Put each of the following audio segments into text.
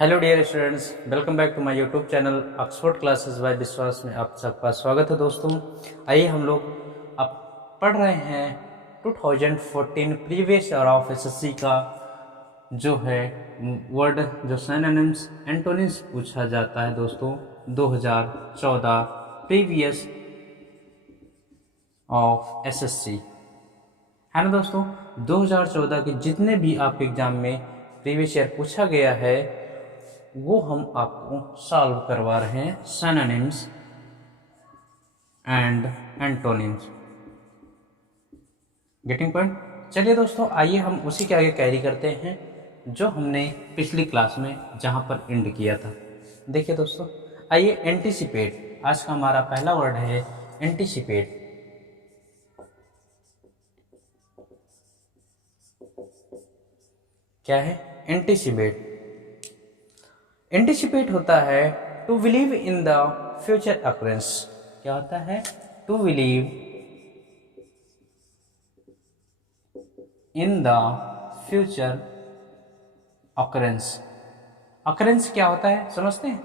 Hello dear students, welcome back to my YouTube channel Oxford classes by Vishwas में आप सबका स्वागत है। दोस्तों, आइए हम लोग अब पढ़ रहे हैं 2014 प्रीवियस ईयर ऑफ एसएससी का जो है वर्ड जो सिनोनिम्स एंटोनिम्स पूछा जाता है। दोस्तों 2014 प्रीवियस ऑफ एसएससी है ना। दोस्तों 2014 के जितने भी आपके एग्जाम में प्रीवियस ईयर पूछा गया है वो हम आपको सॉल्व करवा रहे हैं, synonyms and antonyms. Getting point. चलिए दोस्तों, आइए हम उसी के आगे कैरी करते हैं जो हमने पिछली क्लास में जहां पर एंड किया था। देखिए दोस्तों, आइए एंटीसिपेट, आज का हमारा पहला वर्ड है एंटीसिपेट। क्या है एंटीसिपेट? एंटिसिपेट होता है to believe in the future occurrence. क्या होता है? To believe in the future occurrence. Occurrence क्या होता है समझते हैं?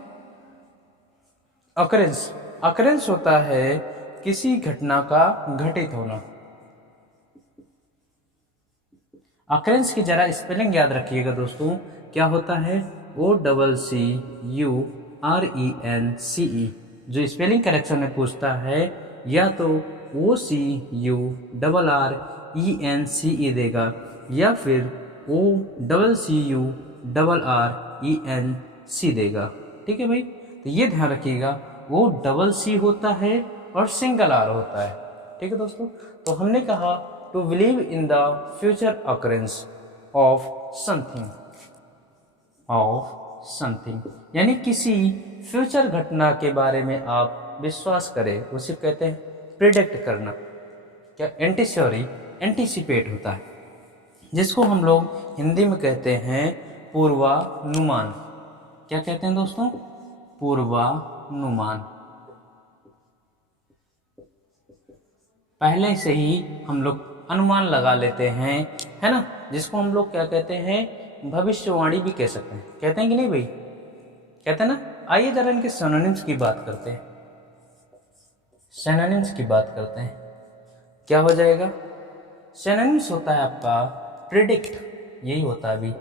अकरेंस अकरेंस होता है किसी घटना का घटित होना। अकरेंस की जरा स्पेलिंग याद रखिएगा दोस्तों। क्या होता है? OCCURENCE। जो स्पेलिंग करेक्शन में पूछता है या तो OCURRENCE देगा या फिर OCCURRENC देगा। ठीक है भाई, तो ये ध्यान रखिएगा, वो डबल सी होता है और सिंगल आर होता है। ठीक है दोस्तों, तो हमने कहा to believe in the future occurrence of something यानी किसी फ्यूचर घटना के बारे में आप विश्वास करें, उसे कहते हैं प्रिडिक्ट करना। क्या? एंटीसिपेट होता है, जिसको हम लोग हिंदी में कहते हैं पूर्वानुमान। क्या कहते हैं दोस्तों? पूर्वानुमान। पहले से ही हम लोग अनुमान लगा लेते हैं, है ना, जिसको हम लोग क्या कहते हैं? भविष्यवाणी भी कह सकते हैं। कहते हैं कि नहीं भाई? कहते हैं ना। आइए जरा इनके सिनोनिम्स की बात करते हैं। सिनोनिम्स की बात करते हैं, क्या हो जाएगा? सिनोनिम्स होता है आपका प्रिडिक्ट, यही होता है अभी।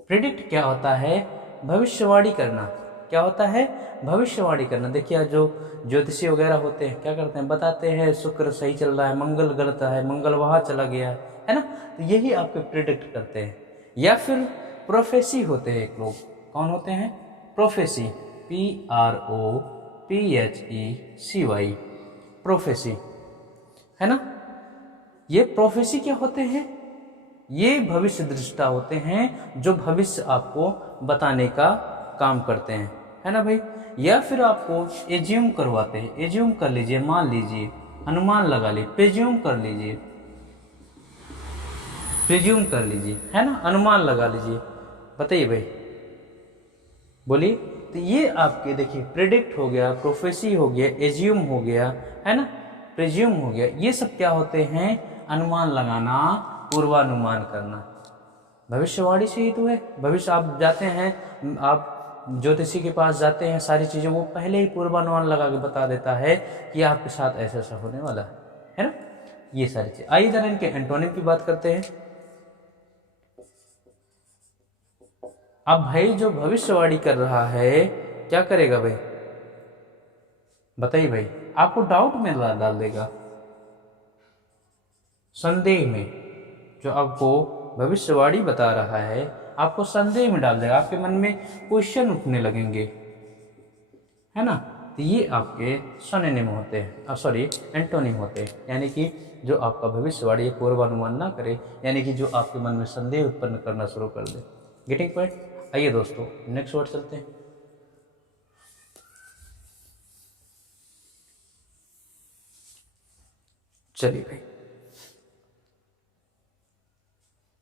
प्रिडिक्ट क्या होता है? भविष्यवाणी करना। क्या होता है? भविष्यवाणी करना। देखिए, जो ज्योतिषी वगैरह होते हैं क्या करते हैं? बताते हैं शुक्र सही चल रहा है, मंगल गलत है, मंगल वहां चला गया है ना। तो यही आपके प्रिडिक्ट करते हैं। या फिर प्रोफेसी होते हैं एक लोग। कौन होते हैं? प्रोफेसी, PROPHECY, प्रोफेसी, है ना। ये प्रोफेसी क्या होते हैं? ये भविष्य दृष्टा होते हैं जो भविष्य आपको बताने का काम करते हैं, है ना भाई। या फिर आपको एज्यूम करवाते हैं। एज्यूम कर लीजिए, मान लीजिए, अनुमान लगा लीजिए, प्रिज्यूम कर लीजिए, प्रिज्यूम कर लीजिए, है ना, अनुमान लगा लीजिए। बताइए भाई, बोलिए। तो ये आपके देखिए प्रिडिक्ट हो गया, प्रोफेसी हो गया, एज्यूम हो गया, है ना, प्रिज्यूम हो गया। ये सब क्या होते हैं? अनुमान लगाना, पूर्वानुमान करना। भविष्यवाणी से ही तो है। भविष्य आप जाते हैं, आप ज्योतिषी के पास जाते हैं, सारी चीजें वो पहले ही पूर्वानुमान लगा के बता देता है कि आपके साथ ऐसा ऐसा होने वाला है ना। ये सारी चीज। आइए जरा इनके एंटोनिम की बात करते हैं। अब भाई जो भविष्यवाणी कर रहा है क्या करेगा भाई? बताइए भाई, आपको डाउट में डाल देगा, संदेह में। जो आपको भविष्यवाणी बता रहा है आपको संदेह में डाल देगा, आपके मन में क्वेश्चन उठने लगेंगे, है ना। तो ये आपके सिनोनिम होते हैं, सॉरी एंटोनिम होते हैं। यानी कि जो आपका भविष्यवाणी पूर्वानुमान ना करे, यानी कि जो आपके मन में संदेह उत्पन्न करना शुरू कर दे। Getting point. आइए दोस्तों नेक्स्ट वर्ड चलते हैं। चलिए भाई,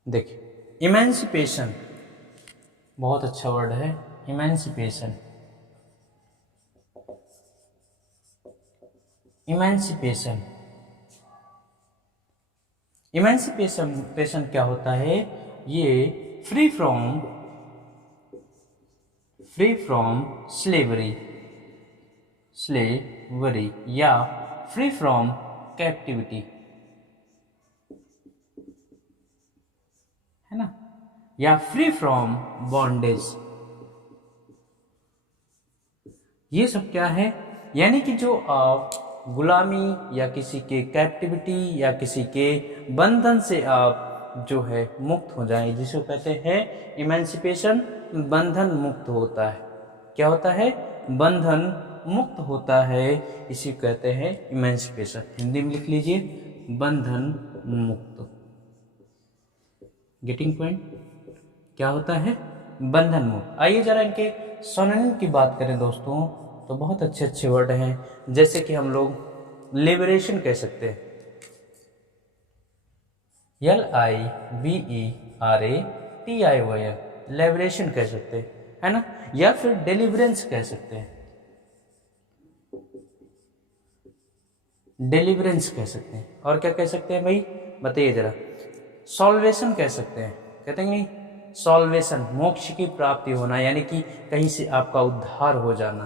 देखिए इमेंसिपेशन बहुत अच्छा वर्ड है। इमेंसिपेशन, इमेंसिपेशन, इमेंसिपेशन क्या होता है? ये free from free from slavery, slavery, या फ्री फ्रॉम कैप्टिविटी, है ना, या फ्री फ्रॉम बॉन्डेज। ये सब क्या है, यानी कि जो आप गुलामी या किसी के कैप्टिविटी या किसी के बंधन से आप जो है मुक्त हो जाए, जिसको कहते हैं इमेंसिपेशन। बंधन मुक्त होता है, क्या होता है, बंधन मुक्त होता है, इसी कहते हैं इमेंसिपेशन। हिंदी में लिख लीजिए, बंधन मुक्त। गेटिंग पॉइंट, क्या होता है, बंधन मुक्त। आइए जरा इनके सिनोनिम की बात करें दोस्तों, तो बहुत अच्छे अच्छे वर्ड हैं, जैसे कि हम लोग लिबरेशन कह सकते हैं, LIBERATION, लिबरेशन कह सकते हैं, है ना, या फिर डिलीवरेंस कह सकते हैं, डिलीवरेंस कह सकते हैं। और क्या कह सकते हैं भाई, बताइए जरा। सॉल्वेशन कह सकते हैं, कहते हैं नहीं, सॉल्वेशन, मोक्ष की प्राप्ति होना, यानी कि कहीं से आपका उद्धार हो जाना।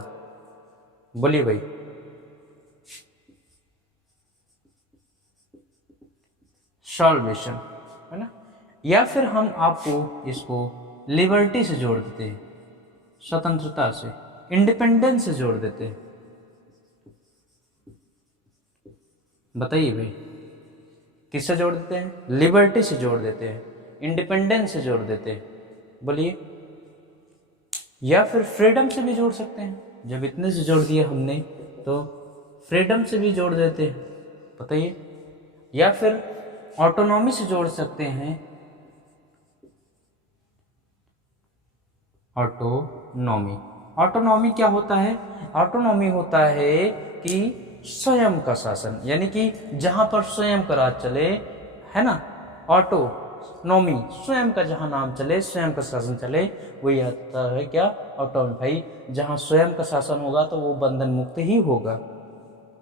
बोलिए भाई। सॉल्वेशन, है ना, या फिर हम आपको इसको लिबर्टी से जोड़ देते हैं, स्वतंत्रता से, इंडिपेंडेंस से जोड़ देते हैं। बताइए भाई, किससे जोड़ देते हैं, लिबर्टी से जोड़ देते हैं, इंडिपेंडेंस से जोड़ देते हैं। बोलिए। या फिर फ्रीडम से भी जोड़ सकते हैं, जब इतने से जोड़ दिया हमने तो फ्रीडम से भी जोड़ देते हैं। बताइए। या फिर ऑटोनॉमी से जोड़ सकते हैं, ऑटोनॉमी। ऑटोनॉमी क्या होता है, ऑटोनॉमी होता है कि स्वयं का शासन, यानी कि जहां पर स्वयं का राज चले, है ना, ऑटोनॉमी, स्वयं का जहां नाम चले, स्वयं का शासन चले, वही आता है क्या, ऑटोनॉमी। भाई जहां स्वयं का शासन होगा तो वो बंधन मुक्त ही होगा।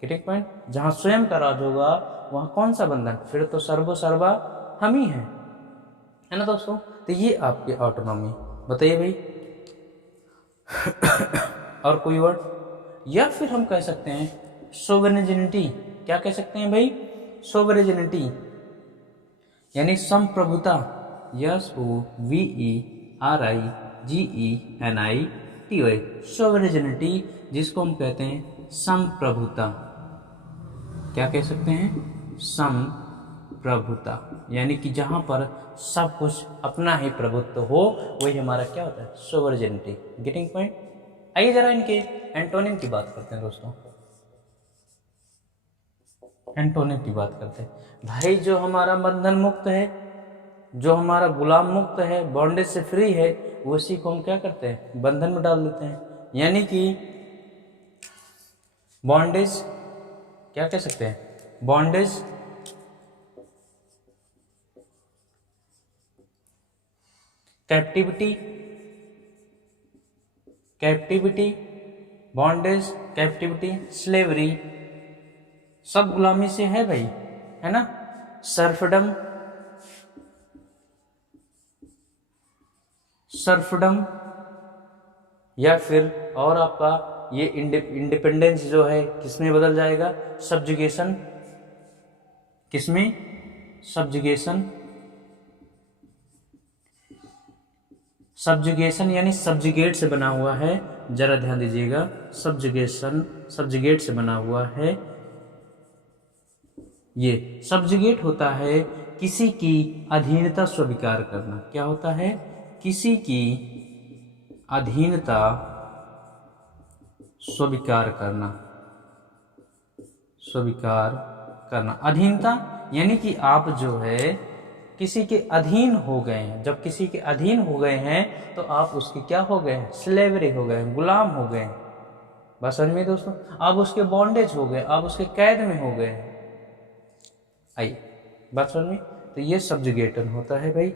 ठीक पॉइंट, जहां स्वयं का राज होगा वहां कौन सा बंधन, फिर तो सर्वो सर्वा हम ही हैं, है ना दोस्तों। तो ये आपकी ऑटोनॉमी। बताइए भाई। और कोई वर्ड, या फिर हम कह सकते हैं सोवरेनिटी। क्या कह सकते हैं भाई, सोवरेनिटी, यानी संप्रभुता, SOVEREIGENITY, सोवरेनिटी, जिसको हम कहते हैं संप्रभुता। क्या कह सकते हैं, संप्रभुता, यानी कि जहां पर सब कुछ अपना ही प्रभुत्व हो, वही हमारा क्या होता है, सोवरेनिटी। Getting point. आइए जरा इनके एंटोनिम की बात करते हैं दोस्तों, एंटोनिम की बात करते हैं। भाई जो हमारा बंधन मुक्त है, जो हमारा गुलाम मुक्त है, बॉन्डेज से फ्री है, उसी को हम क्या करते हैं, बंधन में डाल देते हैं। यानी कि बॉन्डेज, क्या कह सकते हैं, bondage, captivity, captivity, bondage, captivity, slavery, सब गुलामी से है भाई, है ना, सर्फडम, सर्फडम, या फिर और आपका ये इंडिपेंडेंस जो है किसमें बदल जाएगा, सब्जुगेशन, किसमें, सब्जुगेशन, सब्जुगेशन यानी सब्जुगेट से बना हुआ है, जरा ध्यान दीजिएगा, सब्जुगेशन सब्जुगेट से बना हुआ है। ये सब्जुगेट होता है किसी की अधीनता स्वीकार करना। क्या होता है, किसी की अधीनता स्वीकार करना, स्वीकार करना। अधीनता यानी कि आप जो है किसी के अधीन हो गए हैं, जब किसी के अधीन हो गए हैं तो आप उसके क्या हो गए हैं, स्लेवरी हो गए हैं, गुलाम हो गए हैं। बात समझ में दोस्तों, आप उसके बॉन्डेज हो गए, आप उसके कैद में हो गए हैं। आइए बात समझ में, तो ये सब्जुगेटन होता है भाई।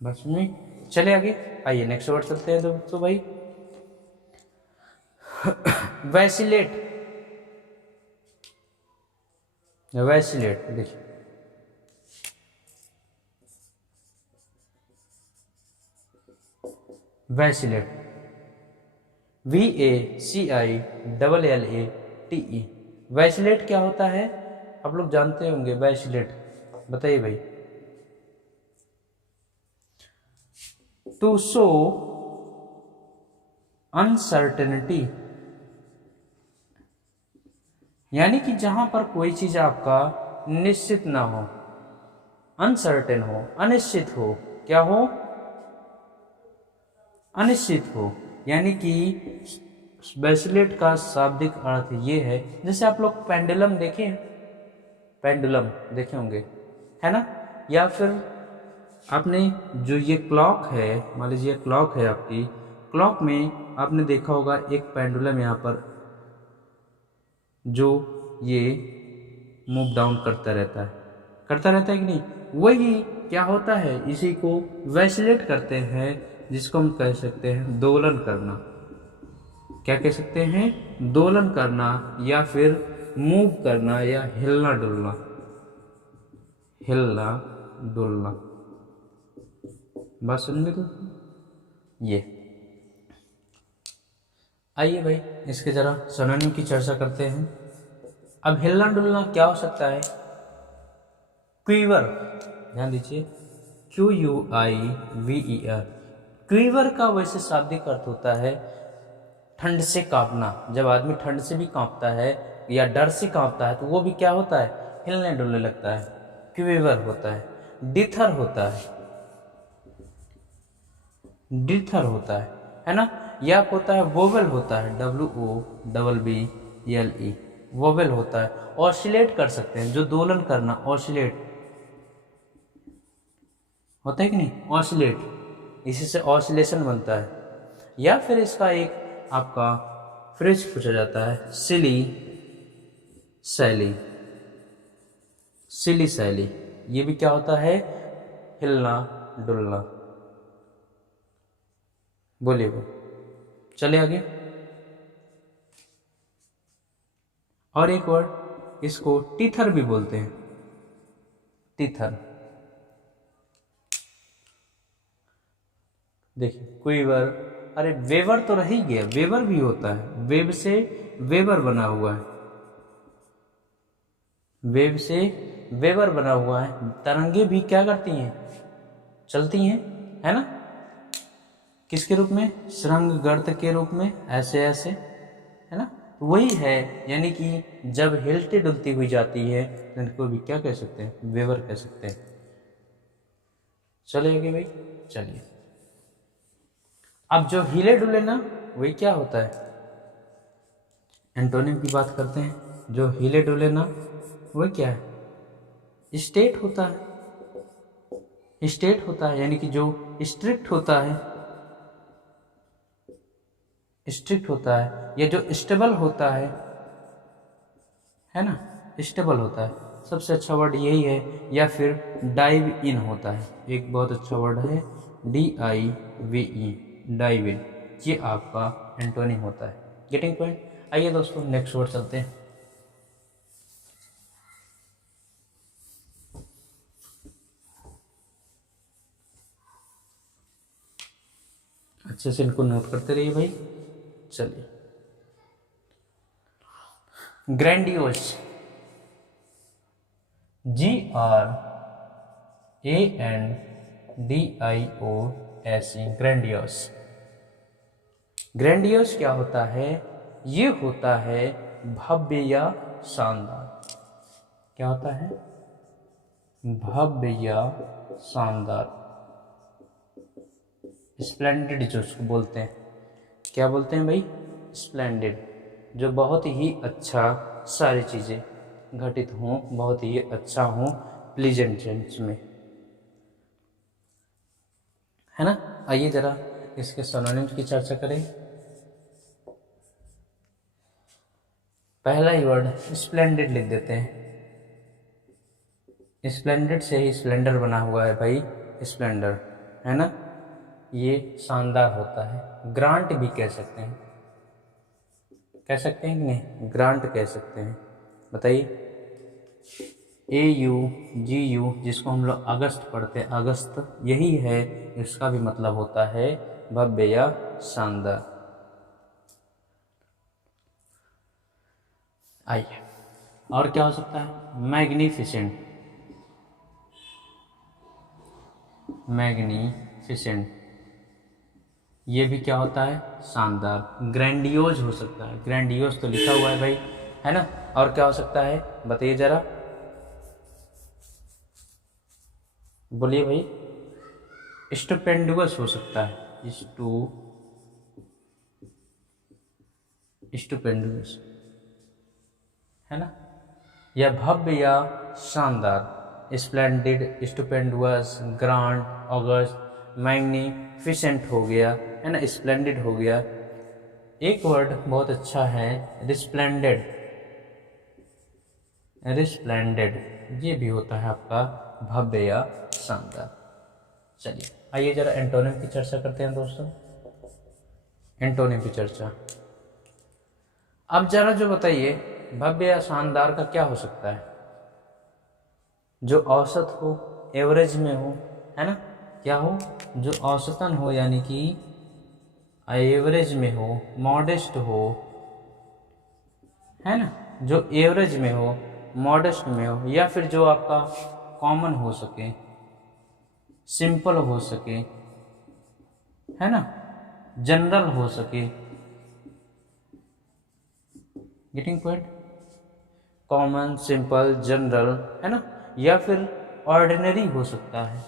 बात समझ में, चले आगे। आइए नेक्स्ट वर्ड चलते हैं दोस्तों भाई। वैसिलेट, वैसिलेट देखिए, वैसिलेट, VACILLATE। वैसिलेट क्या होता है आप लोग जानते होंगे, वैसिलेट बताइए भाई। टू शो अनसर्टेनिटी, यानी कि जहां पर कोई चीज आपका निश्चित ना हो, अनसर्टेन हो, अनिश्चित हो, क्या हो, अनिश्चित हो, यानी कि वैसिलेट का शाब्दिक अर्थ ये है, जैसे आप लोग पेंडुलम देखे हैं, पेंडुलम देखे होंगे, है ना, या फिर आपने जो ये क्लॉक है, मान लीजिए क्लॉक है आपकी, क्लॉक में आपने देखा होगा एक पेंडुलम यहाँ पर जो ये मूव डाउन करता रहता है कि नहीं, वही क्या होता है, इसी को वैसिलेट करते हैं, जिसको हम कह सकते हैं दोलन करना। क्या कह सकते हैं, दोलन करना, या फिर मूव करना, या हिलना डुलना, हिलना डुलना। बात सुन में तो ये, आइए भाई इसके जरा सिनोनिम की चर्चा करते हैं। अब हिलना डुलना क्या हो सकता है, क्वीवर, ध्यान दीजिए, QUIVER। क्वीवर का वैसे शाब्दिक अर्थ होता है ठंड से कांपना। जब आदमी ठंड से भी कांपता है या डर से कांपता है तो वो भी क्या होता है, हिलने डुलने लगता है, क्वीवर होता है। डिथर होता है, डिथर होता है ना, या होता है वोवेल होता है, WOWBBLE, वोवेल होता है। ऑसिलेट कर सकते हैं, जो दोलन करना, ऑसिलेट होता है कि नहीं, ऑसिलेट, इसी से ऑसिलेशन बनता है। या फिर इसका एक आपका फ्रेज पूछा जाता है, सिली सैली, सिली सैली, ये भी क्या होता है, हिलना डुलना। बोलिए वो, चले आगे। और एक वर्ड, इसको टीथर भी बोलते हैं, टीथर। देखिए क्वीवर, अरे वेवर तो रह ही गया, वेवर भी होता है, वेब से वेवर बना हुआ है, वेब से वेवर बना हुआ है। तरंगे भी क्या करती हैं, चलती हैं, है ना, किसके रूप में, सुरंग गर्त के रूप में, ऐसे ऐसे, है ना, वही है, यानी कि जब हिलती डुलती हुई जाती है तो इनको भी क्या कह सकते हैं, वेवर कह सकते हैं। चलिए भाई, चलिए अब जो हिले डुले ना, वही क्या होता है, एंटोनिम की बात करते हैं। जो हिले डुले ना वही क्या है, स्टेट होता है, स्टेट होता है, यानी कि जो स्ट्रिक्ट होता है, स्ट्रिक्ट होता है, या जो स्टेबल होता है ना, स्टेबल होता है, सबसे अच्छा वर्ड यही है। या फिर डाइव इन होता है, एक बहुत अच्छा वर्ड है, DIVE, डाइव इन, ये आपका एंटोनिम होता है। Getting point. आइए दोस्तों नेक्स्ट वर्ड चलते हैं। अच्छे से इनको नोट करते रहिए भाई। चलिए, ग्रैंडियोस, GRANDIOS, ग्रैंडियोस। ग्रैंडियोस क्या होता है, ये होता है भव्य या शानदार। क्या होता है, भव्य या शानदार, स्प्लेंडेड जो उसको बोलते हैं, क्या बोलते हैं भाई, स्प्लेंडेड, जो बहुत ही अच्छा, सारी चीज़ें घटित हों, बहुत ही अच्छा हों, प्लीजेंट टेंस में, है ना। आइए जरा इसके सिनोनिम्स की चर्चा करें। पहला ही वर्ड स्प्लेंडेड लिख देते हैं, स्प्लेंडेड से ही स्प्लेंडर बना हुआ है भाई, स्प्लेंडर, है ना, ये शानदार होता है। ग्रांट भी कह सकते हैं, कह सकते हैं कि नहीं, ग्रांट कह सकते हैं, बताइए। AUGU, जिसको हम लोग अगस्त पढ़ते हैं, अगस्त, यही है, इसका भी मतलब होता है भव्य या शानदार। आइए और क्या हो सकता है, मैग्निफिसेंट। मैग्निफिसेंट ये भी क्या होता है, शानदार। ग्रैंडियोज हो सकता है, ग्रैंडियोज तो लिखा हुआ है भाई, है ना। और क्या हो सकता है बताइए जरा, बोलिए भाई। स्टुपेंडुअस हो सकता है, स्टुपेंडुअस, है ना। या भव्य या शानदार, स्प्लेंडिड, स्टुपेंडुअस, ग्रांड, ऑगस्ट, मैग्निफिसेंट हो गया, है ना, स्प्लेंडिड हो गया। एक वर्ड बहुत अच्छा है, रिस्प्लेंडेड। रिस्प्लेंडेड ये भी होता है आपका भव्य या शानदार। चलिए आइए जरा एंटोनिम की चर्चा करते हैं दोस्तों। एंटोनिम की चर्चा, अब जरा जो बताइए भव्य या शानदार का क्या हो सकता है, जो औसत हो, एवरेज में हो, है ना, क्या हो, जो औसतन हो यानी कि एवरेज में हो, मॉडेस्ट हो, है ना, जो एवरेज में हो, मॉडेस्ट में हो, या फिर जो आपका कॉमन हो सके, सिंपल हो सके, है ना, जनरल हो सके। Getting point, common, simple, general, है ना, या फिर ऑर्डिनरी हो सकता है,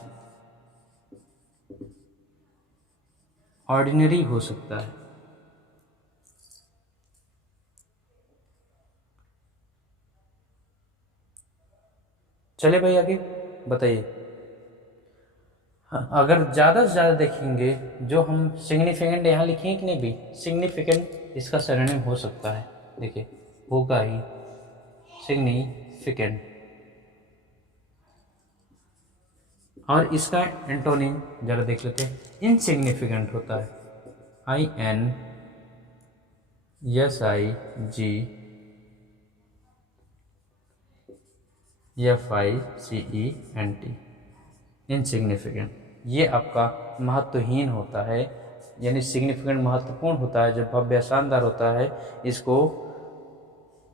ऑर्डिनरी हो सकता है। चले भाई आगे बताइए। अगर ज़्यादा से ज़्यादा देखेंगे, जो हम सिग्निफिकेंट यहाँ लिखें कि नहीं भी, सिग्निफिकेंट इसका सिनोनिम हो सकता है, देखिए होगा ही सिग्निफिकेंट। और इसका एंटोनिम जरा देख लेते हैं, इनसिग्निफिकेंट होता है, INSIGFICENT, इनसिग्निफिकेंट। ये आपका महत्वहीन होता है, यानी सिग्निफिकेंट महत्वपूर्ण होता है, जो भव्य शानदार होता है इसको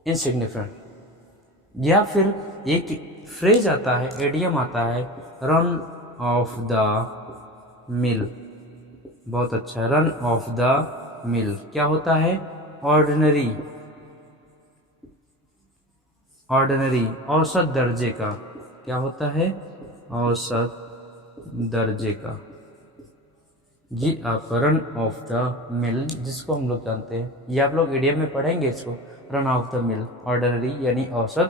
इनसिग्निफिकेंट। या फिर एक फ्रेज आता है, एडियम आता है, रन ऑफ द मिल, बहुत अच्छा, रन ऑफ द मिल क्या होता है, ऑर्डिनरी, ऑर्डिनरी औसत दर्जे का, क्या होता है, औसत दर्जे का। ये आप रन ऑफ द मिल, जिसको हम लोग जानते हैं, ये आप लोग इडियम में पढ़ेंगे इसको, run of the mill, ordinary यानी औसत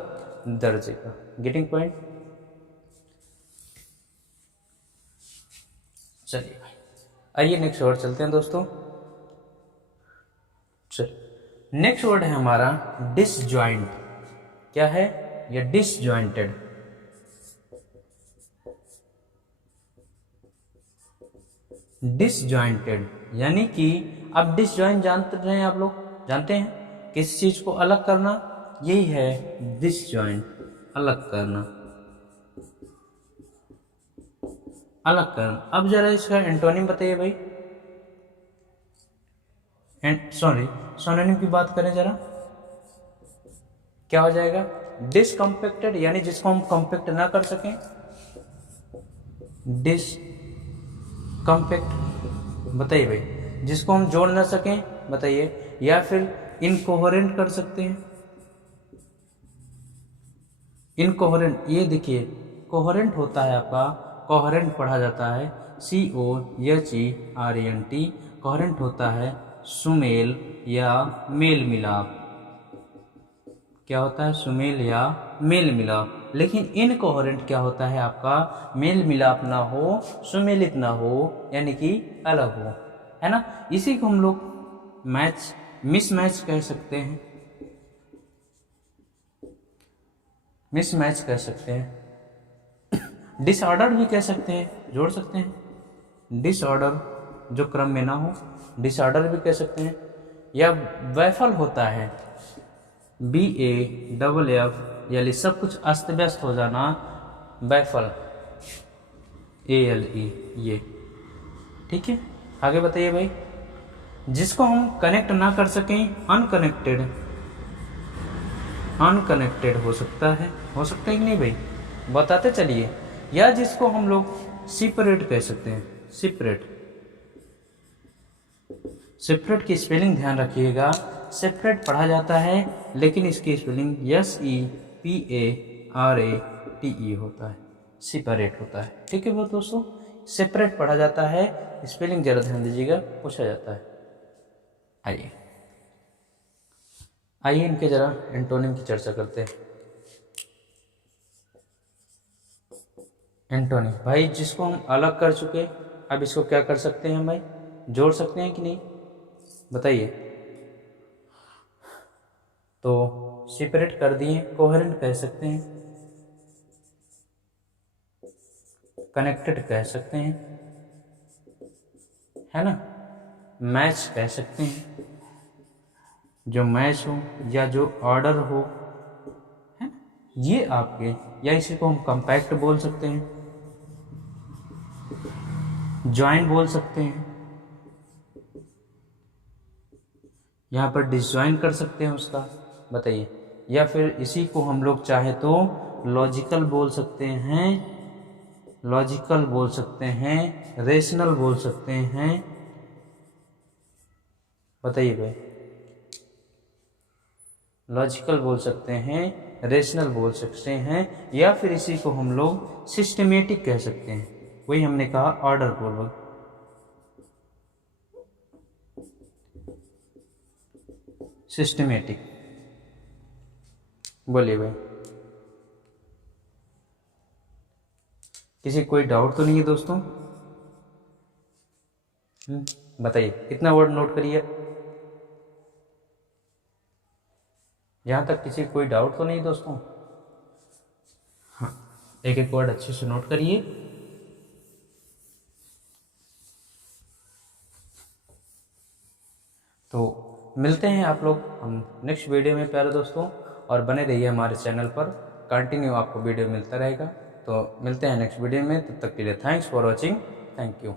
दर्जे का। Getting point. चलिए आइए नेक्स्ट वर्ड चलते हैं दोस्तों। चलिए नेक्स्ट वर्ड है हमारा डिसजॉइंट। क्या है ये, डिसजॉइंटेड। डिसजॉइंटेड यानी कि अब डिसजॉइंट जानते हैं आप लोग, जानते हैं किसी चीज को अलग करना, यही है डिसजॉइंट, अलग करना, अलग करना। अब जरा इसका एंटोनिम बताइए भाई, सोनोनिम की बात करें जरा, क्या हो जाएगा, डिसकम्पेक्टेड यानी जिसको हम कंपेक्ट ना कर सकें, डिसकम्पेक्ट बताइए भाई, जिसको हम जोड़ ना सकें बताइए, या फिर इनकोहेरेंट कर सकते हैं, इनकोहेरेंट, ये देखिए कोहेरेंट होता है आपका, कोहेरेंट पढ़ा जाता है, COHERENT, कोहेरेंट होता है सुमेल या मेल मिलाप, क्या होता है, सुमेल या मेल मिलाप। लेकिन इनकोहेरेंट क्या होता है आपका, मेल मिलाप ना हो, सुमेलित ना हो, यानी कि अलग हो, है ना। इसी को हम लोग मिसमैच कह सकते हैं, मिसमैच कह सकते हैं, डिसऑर्डर भी कह सकते हैं, जोड़ सकते हैं, डिसऑर्डर जो क्रम में ना हो, डिसऑर्डर भी कह सकते हैं। या बैफल होता है, BAFF यानी सब कुछ अस्त व्यस्त हो जाना, बैफल, ALE, ये ठीक है। आगे बताइए भाई, जिसको हम कनेक्ट ना कर सकें, अनकनेक्टेड, अनकनेक्टेड हो सकता है कि नहीं भाई, बताते चलिए। या जिसको हम लोग सेपरेट कह सकते हैं, सेपरेट, सेपरेट की स्पेलिंग ध्यान रखिएगा, सेपरेट पढ़ा जाता है लेकिन इसकी स्पेलिंग SEPARATE होता है, सेपरेट होता है। ठीक है वो दोस्तों, सेपरेट पढ़ा जाता है, स्पेलिंग जरा ध्यान दीजिएगा, पूछा जाता है। आइए आइए इनके जरा एंटोनिम की चर्चा करते हैं। एंटोनिम भाई, जिसको हम अलग कर चुके, अब इसको क्या कर सकते हैं भाई, जोड़ सकते हैं कि नहीं, बताइए। तो सेपरेट कर दिए, कोहेरेंट कह सकते हैं, कनेक्टेड कह सकते हैं, है ना, मैच कह सकते हैं, जो मैच हो या जो ऑर्डर हो, है ये आपके, या इसी को हम कंपैक्ट बोल सकते हैं, ज्वाइन बोल सकते हैं, यहाँ पर डिसज्वाइन कर सकते हैं उसका, बताइए। या फिर इसी को हम लोग चाहे तो लॉजिकल बोल सकते हैं, लॉजिकल बोल सकते हैं, रेशनल बोल सकते हैं, बताइए भाई। लॉजिकल बोल सकते हैं, रेशनल बोल सकते हैं, या फिर इसी को हम लोग सिस्टमेटिक कह सकते हैं, वही हमने कहा ऑर्डर पूर्वक। सिस्टमेटिक, बोलिए भाई, किसी कोई डाउट तो नहीं है दोस्तों? बताइए, कितना वर्ड नोट करिए, यहाँ तक किसी कोई डाउट तो नहीं दोस्तों? हाँ, एक एक वर्ड अच्छे से नोट करिए। तो मिलते हैं आप लोग हम नेक्स्ट वीडियो में प्यारे दोस्तों, और बने रहिए हमारे चैनल पर, कंटिन्यू आपको वीडियो मिलता रहेगा। तो मिलते हैं नेक्स्ट वीडियो में, तब तक के लिए thanks for watching, thank you.